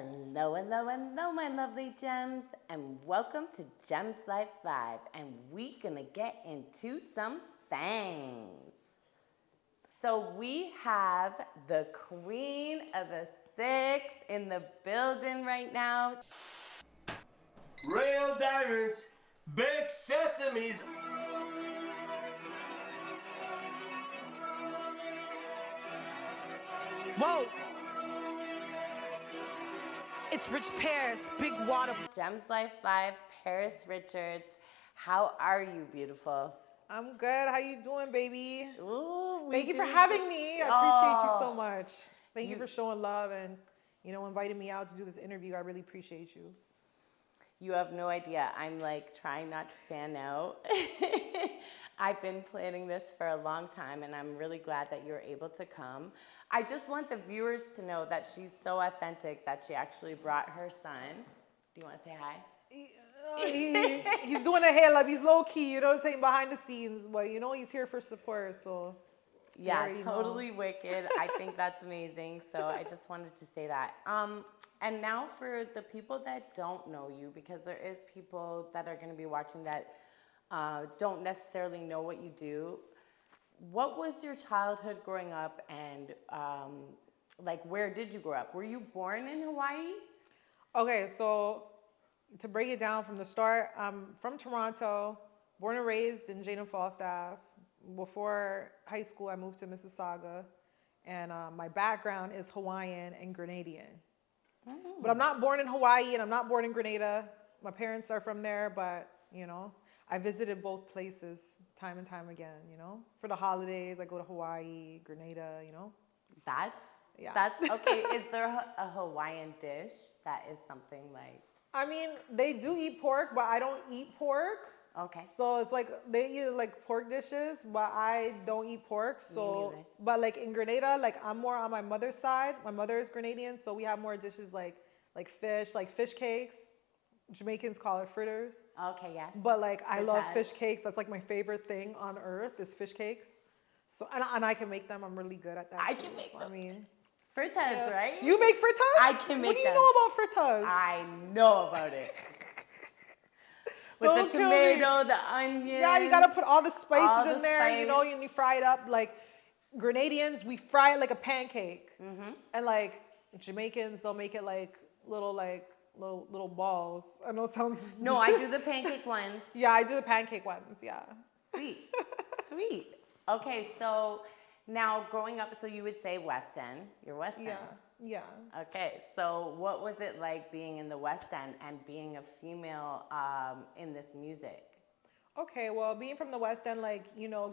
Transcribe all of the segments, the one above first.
Hello, hello, hello, my lovely gems, and welcome to Gems Life Live. And we gonna get into some things. So we have the queen of the six in the building right now. Real diamonds, big sesames. Whoa! It's Rich Paris, Big Water. Gems Life Live, Paris Richards. How are you, beautiful? I'm good. How you doing, baby? Ooh, Thank you for having me. I appreciate you so much. Thank you for showing love and, inviting me out to do this interview. I really appreciate you. You have no idea. I'm like trying not to fan out. I've been planning this for a long time and I'm really glad that you were able to come. I just want the viewers to know that she's so authentic that she actually brought her son. Do you want to say hi? He's doing a hair love. He's low key, you know what I'm saying, behind the scenes, but he's here for support, so. Yeah, totally wicked. I think that's amazing. So I just wanted to say that. And now for the people that don't know you, because there is people that are going to be watching that don't necessarily know what you do. What was your childhood growing up, and where did you grow up? Were you born in Hawaii? Okay, so to break it down from the start, I'm from Toronto, born and raised in Jane and Falstaff. Before high school, I moved to Mississauga, and my background is Hawaiian and Grenadian. But I'm not born in Hawaii, and I'm not born in Grenada. My parents are from there, but, I visited both places time and time again, For the holidays, I go to Hawaii, Grenada, That's Yeah. okay. Is there a Hawaiian dish that is something like? I mean, they do eat pork, but I don't eat pork. Okay. So it's like they eat like pork dishes, but I don't eat pork. Me So, neither. but like in Grenada, like I'm more on my mother's side. My mother is Grenadian, so we have more dishes like fish cakes. Jamaicans call it fritters. Okay, yes. But like I love Frittata. fish cakes. That's like my favorite thing on earth is fish cakes. So and I can make them. I'm really good at that. I too. can make So, them. I mean, Fritters, yeah. right? You make fritters? I can make What do you them. know about fritters? I know about it. With Don't the kill me. tomato, the onion. Yeah, you gotta put all the spices all the in there, spice. and you fry it up. Like Grenadians, we fry it like a pancake, and like Jamaicans, they'll make it like little balls. I know it sounds. No, I do the pancake one. Yeah, I do the pancake ones. Yeah. Sweet, sweet. Okay, so now growing up, so you would say West End. You're West End. Yeah. Yeah. Okay, so what was it like being in the West End and being a female in this music? Okay, well, being from the West End,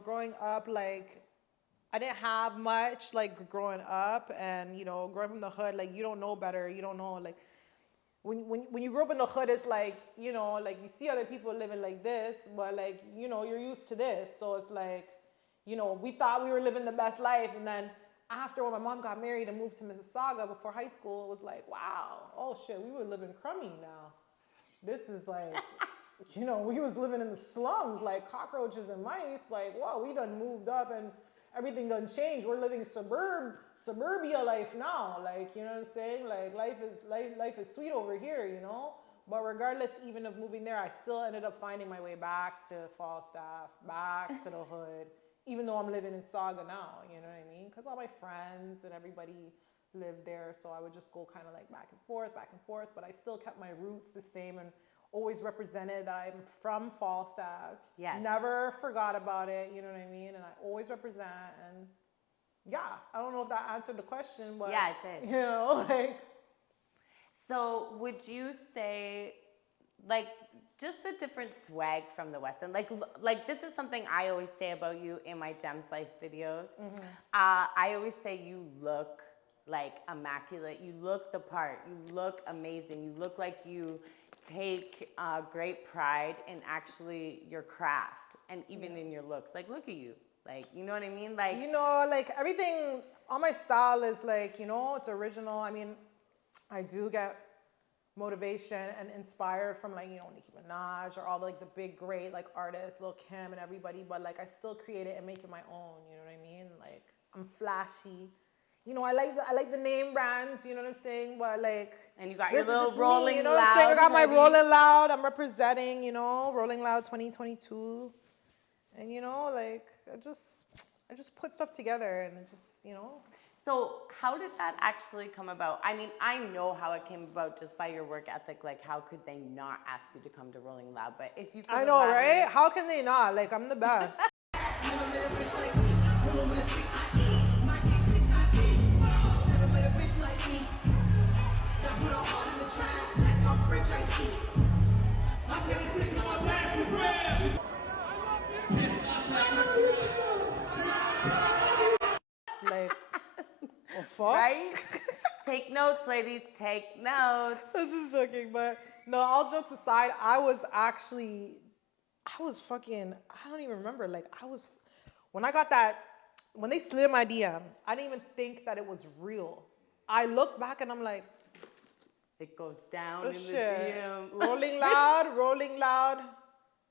growing up, I didn't have much, growing up, and, growing from the hood, you don't know better. You don't know, when you grow up in the hood, it's you see other people living like this, but, you're used to this. So it's we thought we were living the best life, and then after when my mom got married and moved to Mississauga before high school, it was like, wow, oh shit, we were living crummy now. This is we was living in the slums, like cockroaches and mice. Like, wow, we done moved up and everything done changed. We're living suburbia life now. Like, you know what I'm saying? Like life is sweet over here, But regardless, even of moving there, I still ended up finding my way back to Falstaff, back to the hood, even though I'm living in Saga now, you know what I mean? Because all my friends and everybody lived there, so I would just go kind of back and forth, but I still kept my roots the same and always represented that I'm from Falstaff. Yes. Never forgot about it, you know what I mean? And I always represent, and yeah, I don't know if that answered the question, but Yeah, it did. So would you say, just the different swag from the West End? Like this is something I always say about you in my Gems Life videos. I always say you look immaculate. You look the part. You look amazing. You look like you take great pride in actually your craft and even in your looks. Look at you. You know what I mean? Everything, all my style is it's original. I mean, I do get motivation and inspired from Nicki Minaj or all the big great artists, Lil Kim and everybody, but I still create it and make it my own, you know what I mean? I'm flashy. you know, I like the name brands, you know what I'm saying? But like, And you got this your is little just me, Rolling you know what I'm saying? I Loud got my hoodie. Rolling Loud. I'm representing, you know, Rolling Loud 2022, and you know, like, I just put stuff together, and it just, you know. So how did that actually come about? I mean, I know how it came about just by your work ethic. Like, how could they not ask you to come to Rolling Loud? But if you could I know, right? elaborate- How can they not? Like, I'm the best. Like, oh fuck. Right? Take notes, ladies. Take notes. I'm just joking, but no, all jokes aside, I was fucking, I don't even remember. Like, when I got that, when they slid in my DM, I didn't even think that it was real. I look back and I'm like, It goes down oh in shit. the DM. Rolling Loud, Rolling Loud.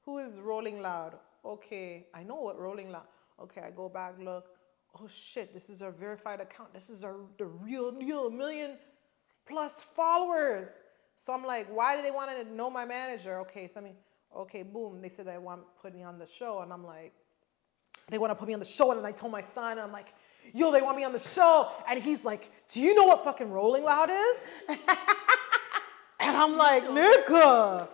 Who is Rolling Loud? Okay, I know what Rolling Loud. Okay, I go back, look. Oh shit, this is our verified account. This is the real deal, 1 million plus followers. So I'm like, why do they want to know my manager? Okay, okay, boom. They said they want to put me on the show, and I'm like, they want to put me on the show, and then I told my son, and I'm like, yo, they want me on the show, and he's like, do you know what fucking Rolling Loud is? And I'm like, nigga.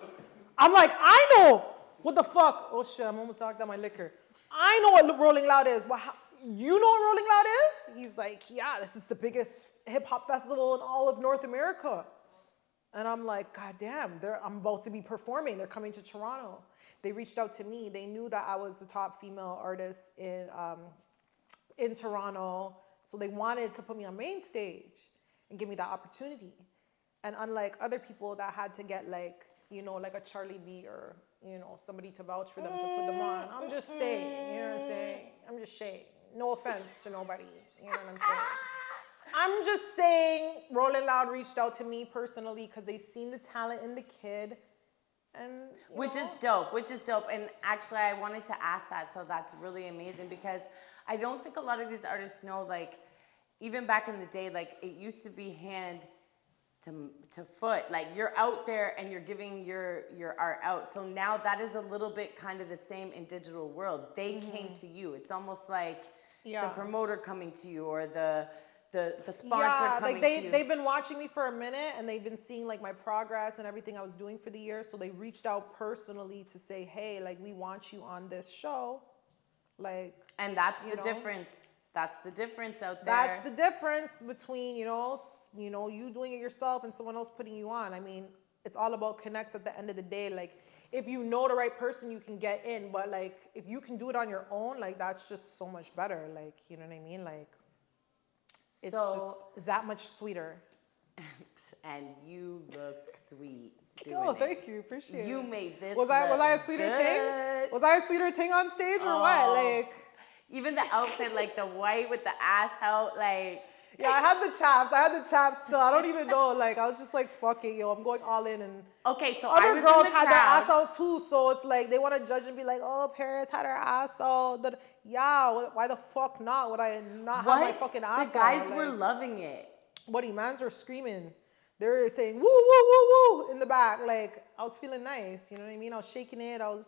I'm like, I know. What the fuck? Oh shit, I'm almost knocked out my liquor. I know what Rolling Loud is. Well, you know what Rolling Loud is? He's like, yeah, this is the biggest hip hop festival in all of North America. And I'm like, God damn, I'm about to be performing. They're coming to Toronto. They reached out to me. They knew that I was the top female artist in Toronto. So they wanted to put me on main stage and give me that opportunity. And unlike other people that had to get like, you know, like a Charlie B or, you know, somebody to vouch for them to put them on. I'm just saying, you know what I'm saying? I'm just saying. No offense to nobody, you know what I'm saying? I'm just saying Rolling Loud reached out to me personally because they seen the talent in the kid. And Which is dope. And actually, I wanted to ask that, so that's really amazing because I don't think a lot of these artists know, like, even back in the day, like, it used to be hand to foot. Like, you're out there and you're giving your art out. So now that is a little bit kind of the same in digital world. They came to you. It's almost like the promoter coming to you or the sponsor coming like to you. they've been watching me for a minute and they've been seeing like my progress and everything I was doing for the year. So they reached out personally to say, hey, like, we want you on this show. Like, and that's the know? difference. That's the difference out there. That's the difference between, you doing it yourself and someone else putting you on. I mean, it's all about connects at the end of the day. Like, if you know the right person, you can get in. But like, if you can do it on your own, like, that's just so much better. Like, you know what I mean? Like, it's just that much sweeter. And you looked sweet doing Oh, it. thank you. Appreciate it. You made this. Was I a sweeter ting? Was I a sweeter ting on stage or what? Like, even the outfit, like the white with the ass out, like. yeah, I had the chaps still. I don't even know. Like, I was just like, fuck it, yo, I'm going all in. And Okay, so other I was girls in the had their ass crowd. out too, so it's like they want to judge and be like, oh, Paris had her ass out. Yeah, why the fuck not? Would I not have my fucking ass out? The guys Like, were loving it. buddy, mans were screaming. They were saying, woo, woo, woo, woo, in the back. Like, I was feeling nice. You know what I mean? I was shaking it. I was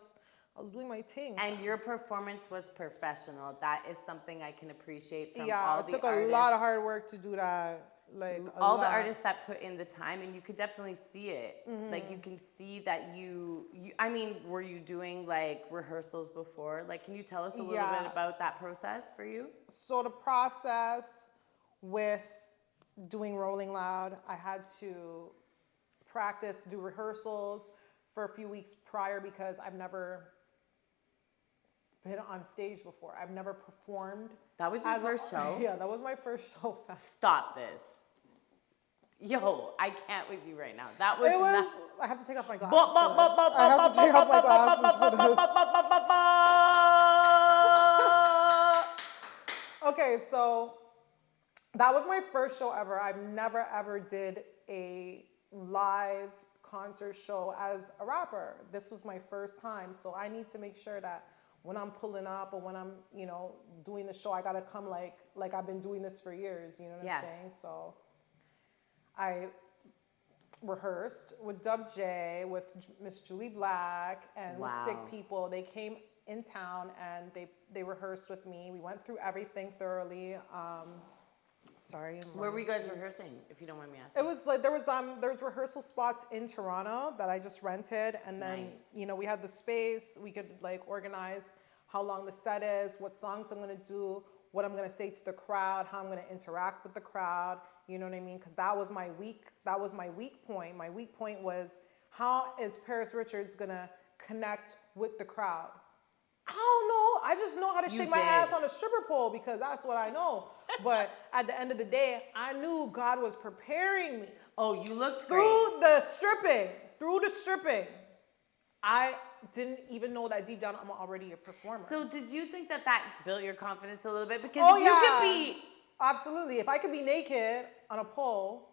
doing my thing. And your performance was professional. That is something I can appreciate from Yeah, all it the took artists. a lot of hard work to do that. Like, All the artists that put in the time, and you could definitely see it. Like, you can see that you I mean, were you doing like rehearsals before? Like, can you tell us a little bit about that process for you? So the process with doing Rolling Loud, I had to practice, do rehearsals for a few weeks prior because I've never been on stage before. I've never performed. That was your first show? Yeah, that was my first show. Stop this. Yo, I can't with you right now. That was not... I have to take off my glasses. I have to take off my glasses for this. Okay, so that was my first show ever. I've never ever did a live concert show as a rapper. This was my first time, so I need to make sure that when I'm pulling up or when I'm, doing the show, I gotta come like I've been doing this for years. You know what Yes. I'm saying? So I rehearsed with Dub J, with Miss Julie Black, and with Sick Wow. People. They came in town and they rehearsed with me. We went through everything thoroughly. Sorry. Where were you guys rehearsing, if you don't mind me asking? It was like there was rehearsal spots in Toronto that I just rented, and then Nice. we had the space. We could like organize how long the set is, what songs I'm gonna do, what I'm gonna say to the crowd, how I'm gonna interact with the crowd. You know what I mean? Because that was my weak point. My weak point was, how is Paris Richards gonna connect with the crowd? I don't know. I just know how to You shake my did. ass on a stripper pole because that's what I know. But at the end of the day, I knew God was preparing me Oh, you looked great. through the stripping. I didn't even know that deep down I'm already a performer. So did you think that built your confidence a little bit? Because Oh, if you yeah. could be, Absolutely. If I could be naked on a pole,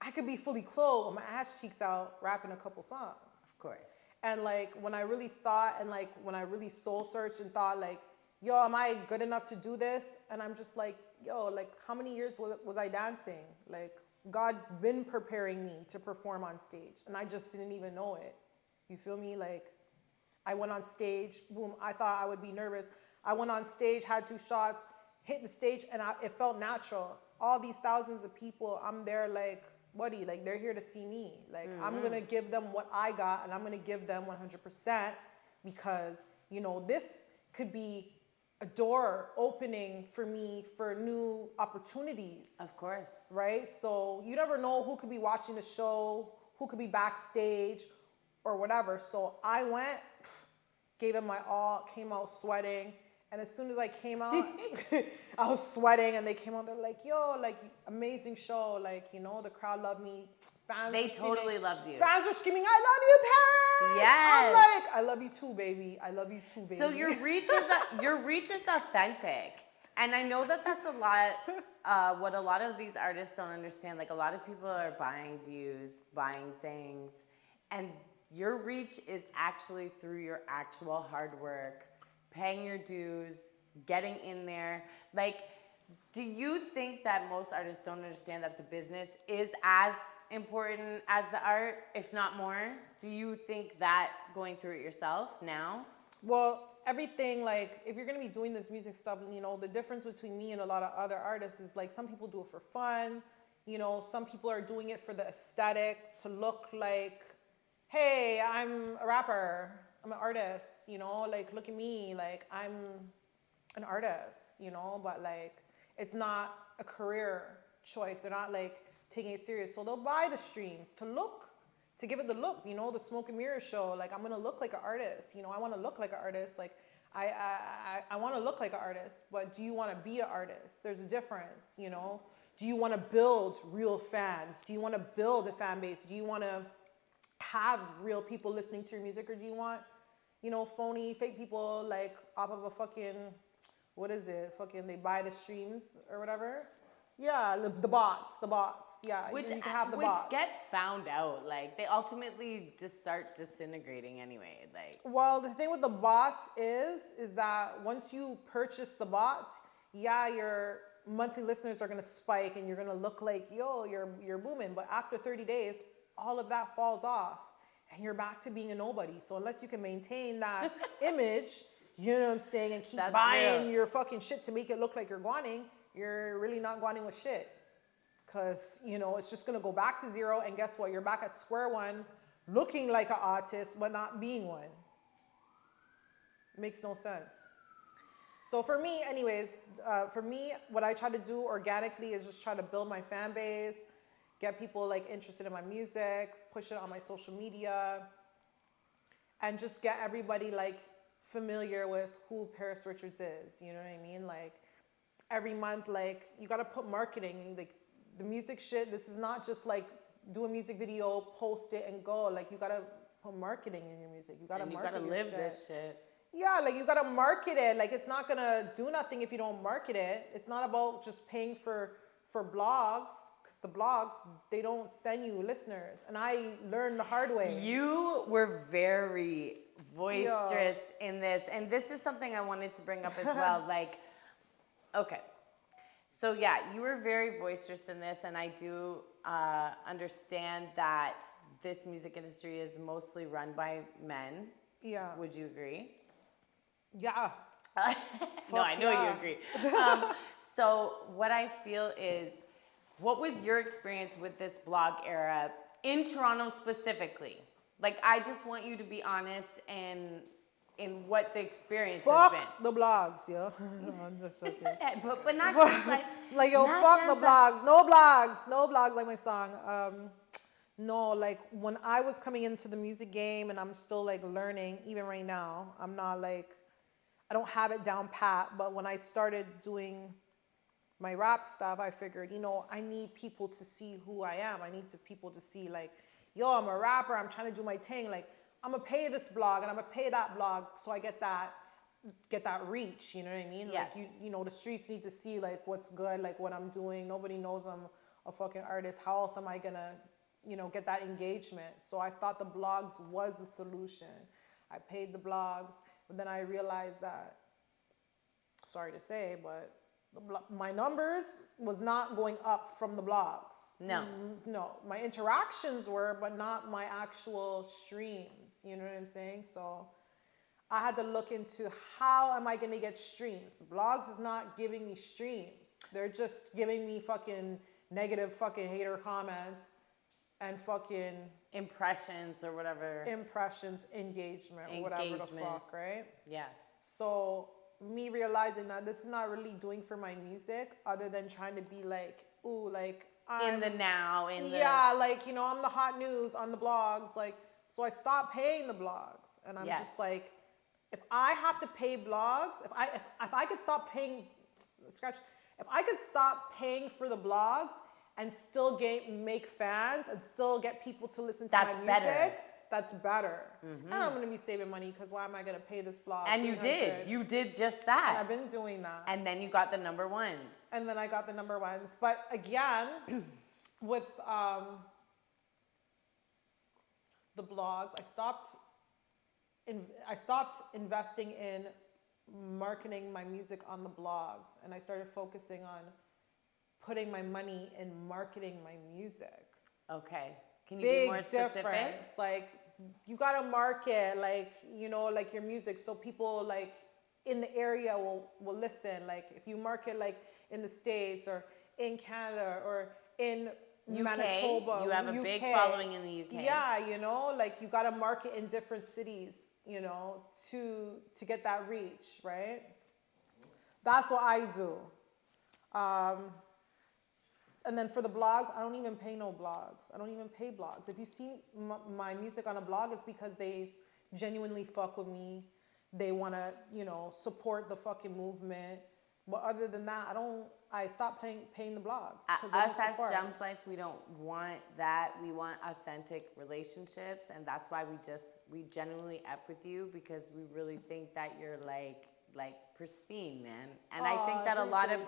I could be fully clothed with my ass cheeks out rapping a couple songs. of course. And like when I really thought, and like when I really soul searched and thought like, yo, am I good enough to do this? And I'm just like, yo, like how many years was I dancing? Like God's been preparing me to perform on stage, and I just didn't even know it. You feel me? Like I went on stage, boom, I thought I would be nervous. I went on stage, had 2 shots, hit the stage, and it felt natural. All these thousands of people, I'm there like, buddy, like they're here to see me. Like I'm gonna give them what I got, and I'm gonna give them 100% because, this could be a door opening for me for new opportunities. Of course. Right? So you never know who could be watching the show, who could be backstage or whatever. So I went, gave it my all, came out sweating. And as soon as I came out, I was sweating, and they came out, they're like, yo, like, amazing show. Like, the crowd loved me. Fans They were screaming- totally loved you. Fans were screaming, I love you, Paris! Yes. I'm like, I love you too, baby. I love you too, baby. So your reach is authentic, and I know that that's a lot. What a lot of these artists don't understand, like a lot of people are buying views, buying things, and your reach is actually through your actual hard work, paying your dues, getting in there. Like, do you think that most artists don't understand that the business is as important as the art, if not more? Do you think that going through it yourself now? Well, everything, like, if you're gonna be doing this music stuff, the difference between me and a lot of other artists is like some people do it for fun. Some people are doing it for the aesthetic, to look like, hey, I'm a rapper, I'm an artist, like, look at me, like, I'm an artist, but like, it's not a career choice. They're not like taking it serious. So they'll buy the streams to give it the look, the smoke and mirror show. Like, I'm gonna look like an artist, I wanna look like an artist. Like, I wanna look like an artist, but do you wanna be an artist? There's a difference, Do you wanna build real fans? Do you wanna build a fan base? Do you wanna have real people listening to your music, or do you want, phony, fake people, like, off of a fucking, what is it? Fucking, they buy the streams or whatever. Yeah, the bots. Yeah, Which you can have the bots. get found out. Like, they ultimately just start disintegrating anyway. Like, Well, the thing with the bots is that once you purchase the bots, yeah, your monthly listeners are gonna spike, and you're gonna look like, yo, you're booming. But after 30 days, all of that falls off, and you're back to being a nobody. So unless you can maintain that image, you know what I'm saying, and keep That's buying real. your fucking shit to make it look like you're guaning, you're really not guaning with shit. Because, it's just going to go back to zero, and guess what? You're back at square one, looking like an artist, but not being one. Makes no sense. So for me, anyways, what I try to do organically is just try to build my fan base, get people like interested in my music, push it on my social media, and just get everybody like familiar with who Paris Richards is. You know what I mean? Like, every month, like, you gotta put marketing, like, the music shit. This is not just like do a music video, post it, and go. Like, you gotta put marketing in your music. You gotta and you market gotta your live shit. this shit. Yeah, like, you gotta market it. Like, it's not gonna do nothing if you don't market it. It's not about just paying for blogs, because the blogs, they don't send you listeners, and I learned the hard way. You were very boisterous in this, and this is something I wanted to bring up as well. Like, okay, so yeah, you were very boisterous in this, and I do understand that this music industry is mostly run by men. Yeah. Would you agree? Yeah. No, I know yeah. you agree. So what I feel is, what was your experience with this blog era in Toronto specifically? Like, I just want you to be honest in what the experience Fuck has been. the blogs, yo. No, I'm just joking. But not just Like, yo, not fuck just the blogs. No blogs like my song. No, like when I was coming into the music game and I'm still like learning, even right now, I'm not like, I don't have it down pat, but when I started doing my rap stuff, I figured, you know, I need people to see who I am. I need people to see like, yo, I'm a rapper, I'm trying to do my thing. Like, I'm gonna pay this blog and I'm gonna pay that blog so I get that reach, you know what I mean? Yes. Like, you know, the streets need to see like what's good, like what I'm doing. Nobody knows I'm a fucking artist. How else am I gonna, you know, get that engagement? So I thought the blogs was the solution. I paid the blogs, but then I realized that, sorry to say, but my numbers was not going up from the blogs. No. No, my interactions were, but not my actual streams. You know what I'm saying? So I had to look into how am I going to get streams. The blogs is not giving me streams. They're just giving me fucking negative fucking hater comments and fucking impressions or whatever. Impressions, engagement, or whatever the fuck, right? Yes. So me realizing that this is not really doing for my music other than trying to be like, ooh, like I'm in the now, yeah, like, you know, I'm the hot news on the blogs, like, so I stopped paying the blogs, and I'm just like, if I have to pay blogs, if I could stop paying, if I could stop paying for the blogs and still make fans and still get people to listen to my music, better. That's better. And I'm going to be saving money because why am I going to pay this blog? And you did. You did just that. And I've been doing that. And then you got the number ones. And then I got the number ones. But again, with the blogs, I stopped investing in marketing my music on the blogs. And I started focusing on putting my money in marketing my music. Okay. Can you be more specific? Difference. Like, you gotta market, like, you know, like your music so people like in the area will listen. Like, if you market like in the States or in Canada or in UK, Manitoba, you have a big following in the UK. Yeah, you know, like you gotta market in different cities, you know, to get that reach, right? That's what I do. And then for the blogs, I don't even pay no blogs. I don't even pay blogs. If you see my music on a blog, it's because they genuinely fuck with me. They want to, you know, support the fucking movement. But other than that, I stopped paying the blogs. Us as Gems Life, we don't want that. We want authentic relationships. And that's why we genuinely F with you, because we really think that you're like pristine, man. And I think that a lot of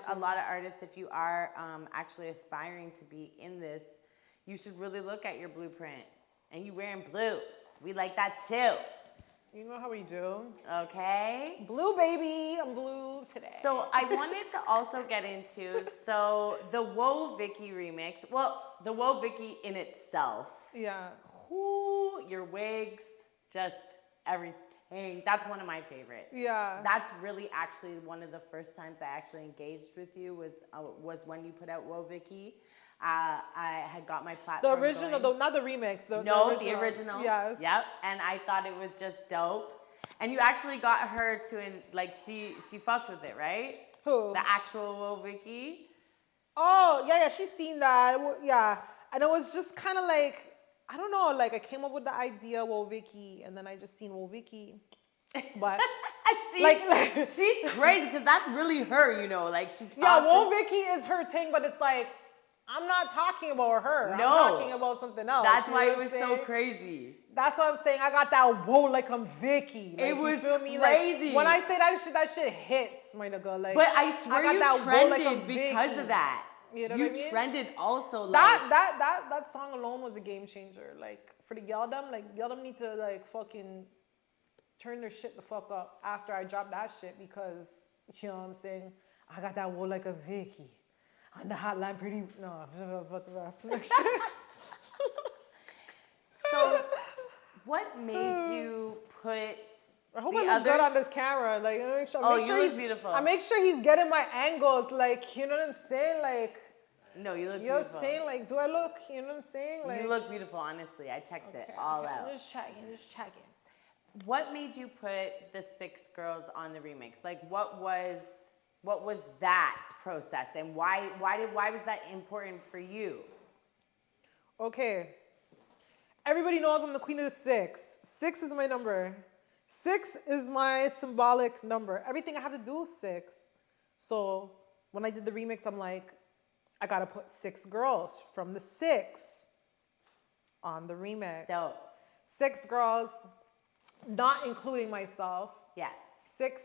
artists, if you are actually aspiring to be in this, you should really look at your blueprint. And you wearing blue. We like that too. You know how we do. Okay. Blue, baby. I'm blue today. So I wanted to also get into, so the Whoa Vicky remix. Well, the Whoa Vicky in itself. Yeah. Your wigs, just everything. That's one of my favorites. Yeah. That's really actually one of the first times I actually engaged with you was when you put out Whoa Vicky. I had got my platform. The original, going. not the remix. The original. Yes. Yep. And I thought it was just dope. And you actually got her to she fucked with it, right? Who? The actual Whoa Vicky. Oh yeah, she's seen that. Yeah, and it was just kind of like, I don't know, like I came up with the idea, Whoa Vicky, and then I just seen Whoa Vicky. But she's crazy because that's really her, you know. Like she talks. Yeah, Whoa Vicky is her thing, but it's like, I'm not talking about her. No. I'm talking about something else. That's why it was so crazy. That's what I'm saying. I got that whoa like I'm Vicky. Like, it was me? crazy. Like, when I say that shit hit, my nigga. Like, but I swear you trended because of that. You know You what I mean? trended also like That song alone was a game changer. Like for the Yeldum, like Yeldum need to like fucking turn their shit the fuck up after I dropped that shit because you know what I'm saying? I got that wool like a Vicky. On the hotline pretty no, what the raps next shit. So what made you put I hope the I look good others- on this camera. Like, I make sure, Oh, make you sure look he's- beautiful. I make sure he's getting my angles. Like, you know what I'm saying? Like, No, you look you know what beautiful. I'm saying? Like, do I look? You know what I'm saying? Like, You look beautiful, honestly. I checked it okay, all okay, out. Just checking. What made you put the 6 girls on the remix? Like what was that process and why was that important for you? Okay. Everybody knows I'm the queen of the 6. 6 is my number. 6 is my symbolic number. Everything I have to do is 6. So when I did the remix, I'm like, I gotta put 6 girls from the 6 on the remix. Dope. 6 girls, not including myself. Yes. 6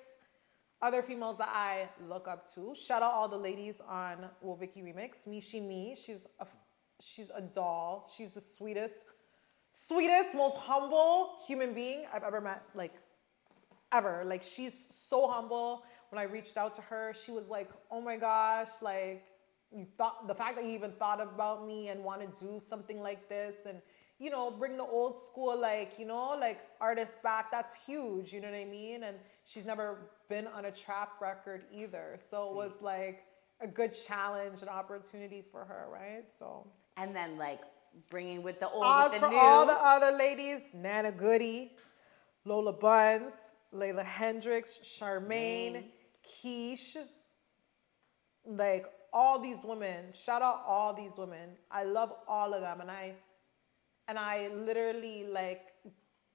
other females that I look up to. Shout out all the ladies on Wo Vicky Remix. Mishi Me, she's a doll. She's the sweetest, most humble human being I've ever met, like, ever. Like, she's so humble. When I reached out to her, she was like, oh my gosh, like, the fact that you even thought about me and want to do something like this and, you know, bring the old school, like, you know, like, artists back, that's huge, you know what I mean? And she's never been on a trap record either. So it was, like, a good challenge, an opportunity for her, right? So... And then like bringing with the old As with the for new. all the other ladies, Nana Goody, Lola Buns, Layla Hendricks, Charmaine, Keish, like all these women. Shout out all these women. I love all of them, and I literally like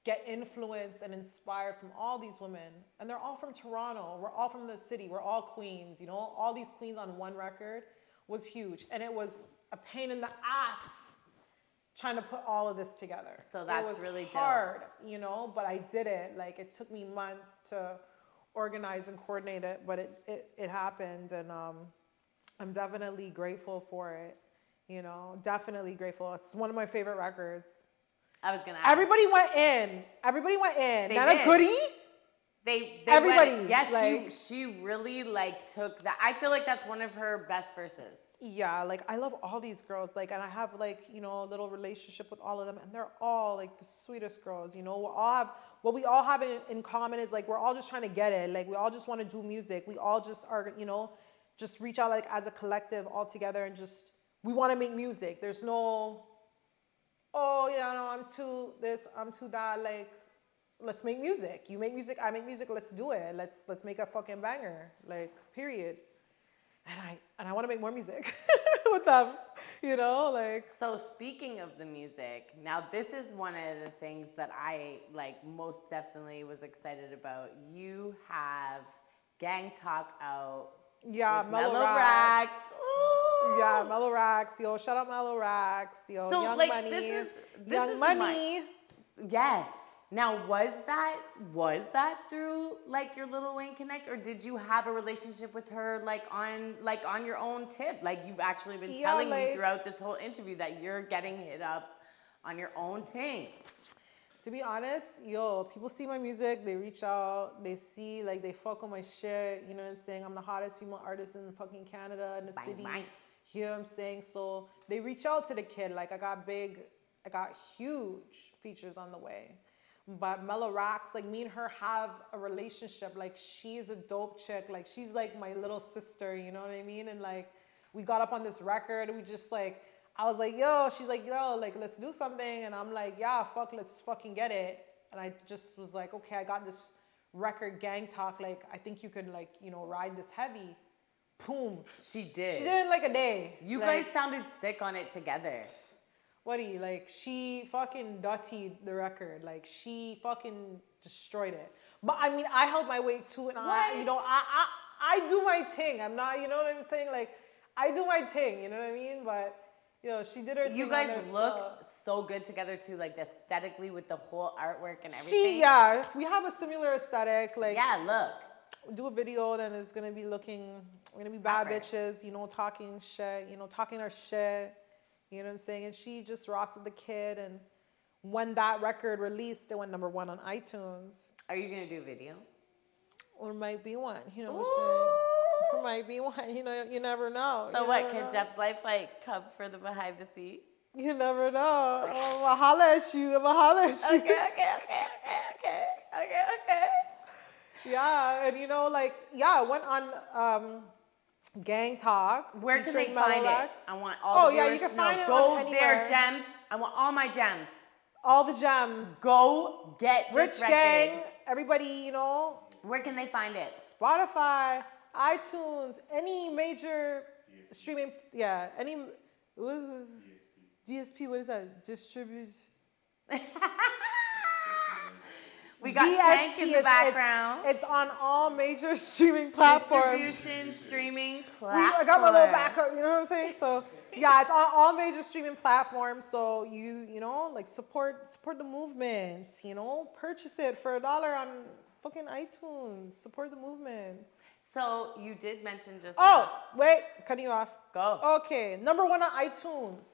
get influenced and inspired from all these women. And they're all from Toronto. We're all from the city. We're all queens. You know, all these queens on one record was huge, and it was a pain in the ass trying to put all of this together. So that's it was really dope. hard, you know, but I did it. Like, it took me months to organize and coordinate it, but it happened, and I'm definitely grateful for it. You know, definitely grateful. It's one of my favorite records. I was gonna ask. Everybody went in. They Nana did. Goody. They Everybody, went, yes, like- she really like took that. I feel like that's one of her best verses. Yeah, like I love all these girls, like, and I have like, you know, a little relationship with all of them, and they're all like the sweetest girls. You know, what we all have in common is like we're all just trying to get it. Like we all just want to do music. We all just are, you know, just reach out like as a collective all together and just we want to make music. There's no, oh yeah, no, I'm too this, I'm too that. Like, let's make music. You make music, I make music. Let's do it. Let's make a fucking banger. Like, period. And I want to make more music with them. You know, like. So speaking of the music, now this is one of the things that I like most definitely was excited about. You have Gang Talk out. Yeah, with Mellow Mellow Racks. Racks. Ooh. Yeah, Mellow Racks. Yo, shout out Mellow Racks. Yo, So, Young like, Money. this Young is Money. Yes. Now, was that through like your Lil Wayne Connect, or did you have a relationship with her like on your own tip? Like you've actually been Yeah, telling me like- throughout this whole interview that you're getting hit up on your own thing. To be honest, yo, people see my music, they reach out, they see, like, they fuck with my shit, you know what I'm saying? I'm the hottest female artist in fucking Canada, in the Bang, city. bang. You know what I'm saying? So they reach out to the kid, like, I got huge features on the way. But Mellow Racks, like, me and her have a relationship, like, she's a dope chick, like, she's like my little sister, you know what I mean? And like, we got up on this record, we just like, I was like, yo, she's like, yo, like, let's do something. And I'm like, yeah, fuck, let's fucking get it. And I just was like, okay, I got this record, Gang Talk. Like, I think you could, like, you know, ride this heavy. Boom. She did. She did it in like a day. You Like, guys sounded sick on it together. what do you, like, she fucking dirtied the record. Like, she fucking destroyed it. But I mean, I held my weight too. And I, you know, I do my thing. I'm not, you know what I'm saying? Like, I do my thing, you know what I mean? But, you know, she did her thing. You guys on her look stuff. so good together too, like aesthetically with the whole artwork and everything. Yeah, we have a similar aesthetic. Like, Yeah, look. do a video, then it's gonna be we're gonna be bad Rapper. bitches, you know, talking shit, you know, talking our shit. You know what I'm saying? And she just rocks with the kid. And when that record released, it went number one on iTunes. Are you gonna do video? Or might be one. You know what I'm saying? Or might be one. You know, you never know. So You what? never Can know. Jeff's life like come for the behind the scene? You never know. Oh, I'ma holla at you. I'ma holla at you. Okay. Yeah, and you know, like, yeah, I went on Gang Talk. Where can they featuring Mellow find it? Rax. I want all the yeah, you viewers can to know. find it Go on there, anywhere. gems. I want all my gems. All the gems. Go get Rich this record. Gang, everybody, you know, Where can they find it? Spotify, iTunes, any major streaming, any, what is DSP, what is that? Distribute. We got DSP, Tank in the background. It's on all major streaming platforms. Distribution, streaming platforms. I got my little backup, you know what I'm saying? So yeah, it's on all major streaming platforms. So you know, like support the movement. You know, purchase it for $1 on fucking iTunes. Support the movement. So you did mention just. Oh wait, cutting you off. Go. Okay, number one on iTunes.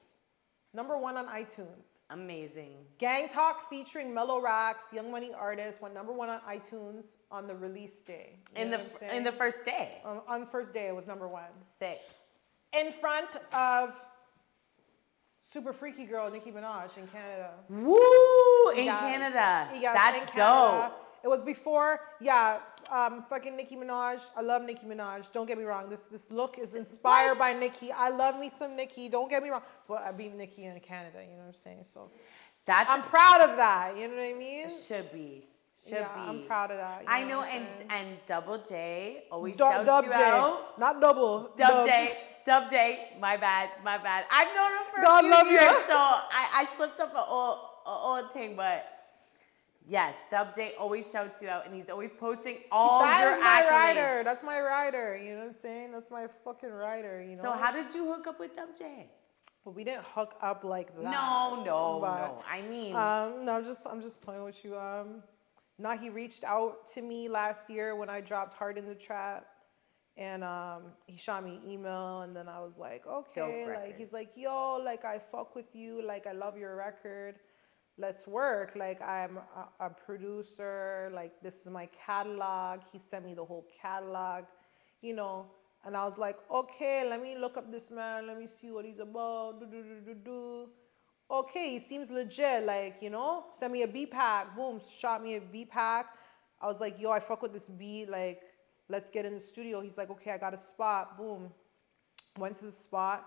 Number one on iTunes. Amazing. Gang Talk featuring Mellow Rax, Young Money Artist, went number one on iTunes on the release day. You know what I'm saying? In the first day. On first day, it was number one. Sick. In front of Super Freaky Girl, Nicki Minaj in Canada. Woo! In Yeah. Canada. Yes, That's in Canada. dope. It was before, fucking Nicki Minaj. I love Nicki Minaj. Don't get me wrong. This look is inspired by Nicki. I love me some Nicki. Don't get me wrong. But I beat Nicki in Canada. You know what I'm saying? So That's I'm proud of that. You know what I mean? should be. I'm proud of that. I know, what I'm and saying? Double J always Dub shouts you J. out. Not double. Dub J, my bad. I've known him for God a love few you. years, so I slipped up an old thing, but yes, Dub J always shouts you out, and he's always posting all That your is my accolades. rider. That's my rider. You know what I'm saying? That's my fucking rider. You know. So how did you hook up with Dub J? But we didn't hook up like that. No. But, I mean, no, I'm just playing with you. Now he reached out to me last year when I dropped Hard in the Trap, and he shot me an email, and then I was like, okay, Dope like record. he's like, yo, like I fuck with you, like I love your record, let's work. Like I'm a producer, like this is my catalog. He sent me the whole catalog, you know. And I was like, okay, let me look up this man. Let me see what he's about. Okay, he seems legit. Like, you know, send me a beat pack. Boom, shot me a beat pack. I was like, yo, I fuck with this beat. Like, let's get in the studio. He's like, okay, I got a spot. Boom. Went to the spot.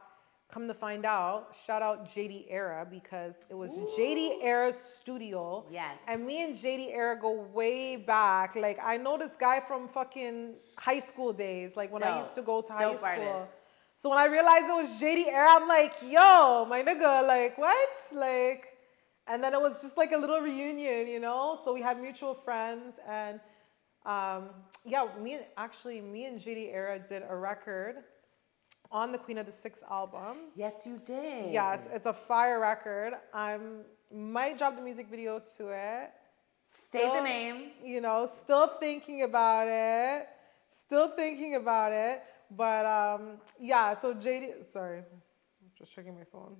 Come to find out, shout out JD Era, because it was JD Era's studio. Yes. And me and JD Era go way back. Like, I know this guy from fucking high school days, like when I Dope. used to go to high Dope school. artist. So when I realized it was JD Era, I'm like, yo, my nigga, like, what? Like, and then it was just like a little reunion, you know? So we had mutual friends, and me and JD Era did a record on the Queen of the Six album. yes, you did. Yes, it's a fire record. I might drop the music video to it. Say the name. You know, still thinking about it. But so JD, sorry, I'm just checking my phone.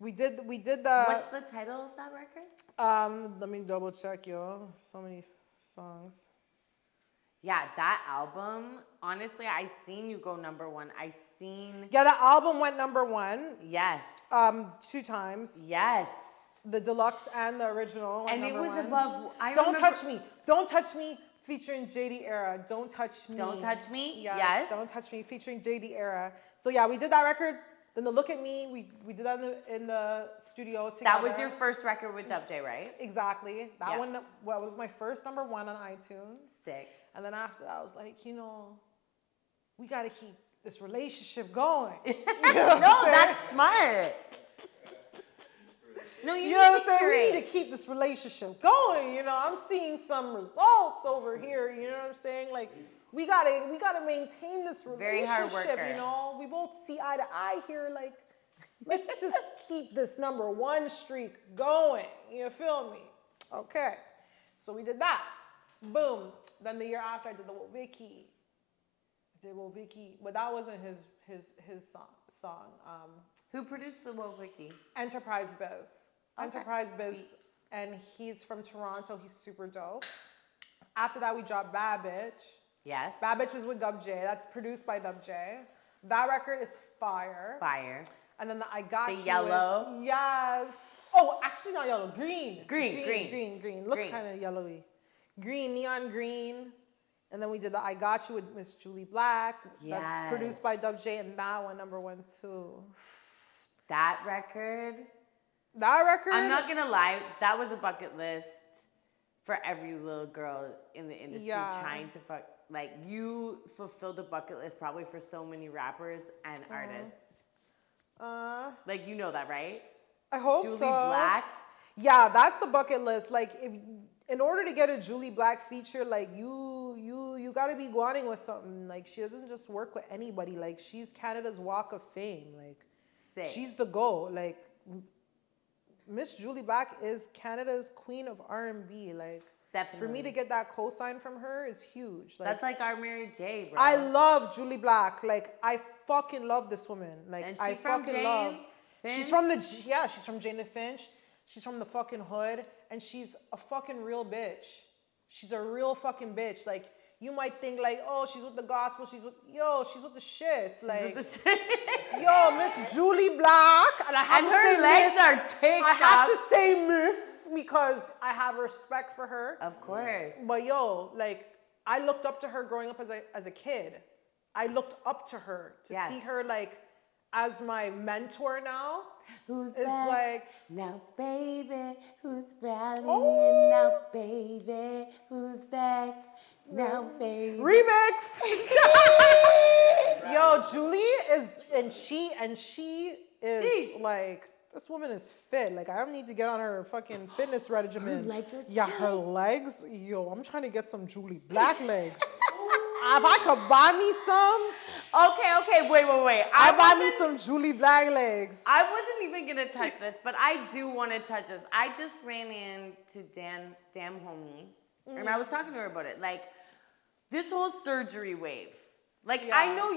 We did the. What's the title of that record? Let me double check, yo. So many songs. Yeah, that album, honestly, I seen you go number one. Yeah, the album went number one. Yes. 2 times. Yes. The deluxe and the original. went And it number was one. above, Don't touch me. Don't touch me. Featuring JD Era. Don't touch me. Don't touch me. Yeah, Yes. Don't touch me. Featuring JD Era. So yeah, we did that record. Then the Look at Me. We did that in the studio together. That was your first record with Dub J, right? Exactly. That Yeah. one was my first number one on iTunes. Sick. And then after that, I was like, you know, we got to keep this relationship going. You know what No, I'm saying? that's smart. No, you You need know what to I'm saying? We curate. need to keep this relationship going. You know, I'm seeing some results over here. You know what I'm saying? Like, we gotta maintain this relationship. Very hard worker. You know, we both see eye to eye here. Like, let's just keep this number one streak going. You feel me? Okay. So we did that. Boom. Then the year after, I did the Woviki. But that wasn't his song. Who produced the Woviki? Enterprise Biz. Okay. Enterprise Biz, and he's from Toronto. He's super dope. After that, we dropped Bad Bitch. Yes. Bad Bitch is with Dub J. That's produced by Dub J. That record is fire. Fire. And then the I Got The You yellow? With, yes. Oh, actually not yellow. Green. Green. Look Green. kind of yellowy. Green, neon green. And then we did the I Got You with Miss Julie Black. Yes. That's produced by Dub J, and that one #1 too. That record. That record. I'm not gonna lie, that was a bucket list for every little girl in the industry trying to fuck. Like, you fulfilled a bucket list probably for so many rappers and artists. Like, you know that, right? I hope Julie so. Black. Yeah, that's the bucket list. Like, if in order to get a Julie Black feature, like you gotta be guaning with something. Like, she doesn't just work with anybody. Like, she's Canada's Walk of Fame. Like, Sick. she's the GOAT. Like, Miss Julie Black is Canada's queen of R&B. Like, Definitely. for me to get that cosign from her is huge. Like, That's like our Mary J, bro. I love Julie Black. Like, I fucking love this woman. Like, And she I from fucking Jane love. Finch? She's from she's from Jane and Finch. She's from the fucking hood, and she's a fucking real bitch. She's a real fucking bitch. Like, you might think like, oh, she's with the gospel. She's with the shits. Like, yo, Miss Julie Black, and I have And to her say legs Miss. are taped I have up. to say Miss because I have respect for her. Of course. But yo, like, I looked up to her growing up as a kid. I looked up to her to Yes. see her like as my mentor now. Who's It's back? like, Now, baby, who's rallying? Oh. Now, baby, who's back? Now, baby. remix. Yo, Julie is, and she is Jeez. like, this woman is fit. Like, I don't need to get on her fucking fitness regimen. legs are Yeah, her legs. Yo, I'm trying to get some Julie Black legs. If I could buy me some, Okay, wait. I buy me some Julie Black legs. I wasn't even gonna touch this, but I do want to touch this. I just ran into damn homie, and I was talking to her about it. Like, this whole surgery wave. Like, Yeah. I know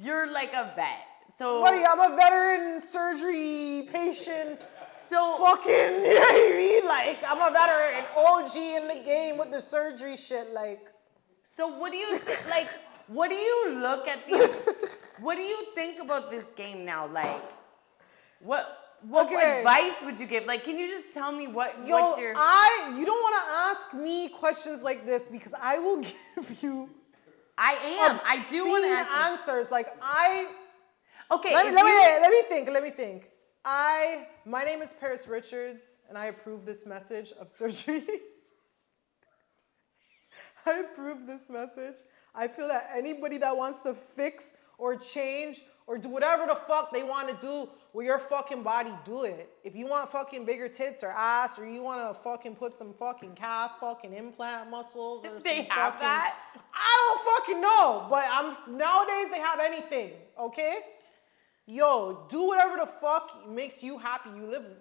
you're like a vet, so Buddy, I'm a veteran surgery patient. so Fucking, you know what I mean? Like, I'm a veteran, OG in the game with the surgery shit. Like, So what do you like? What do you look at the? What do you think about this game now? Like, what Okay. advice would you give? Like, can you just tell me yo, what's your? you don't want to ask me questions like this because I will give you I am. I do want to obscene ask. answers. Like, Okay. let if me you- let me think. My name is Paris Richards, and I approve this message of surgery. I approve this message. I feel that anybody that wants to fix or change or do whatever the fuck they want to do with your fucking body, do it. If you want fucking bigger tits or ass, or you want to fucking put some fucking calf fucking implant muscles or They some have fucking, that? I don't fucking know, but nowadays they have anything, okay? Yo, do whatever the fuck makes you happy.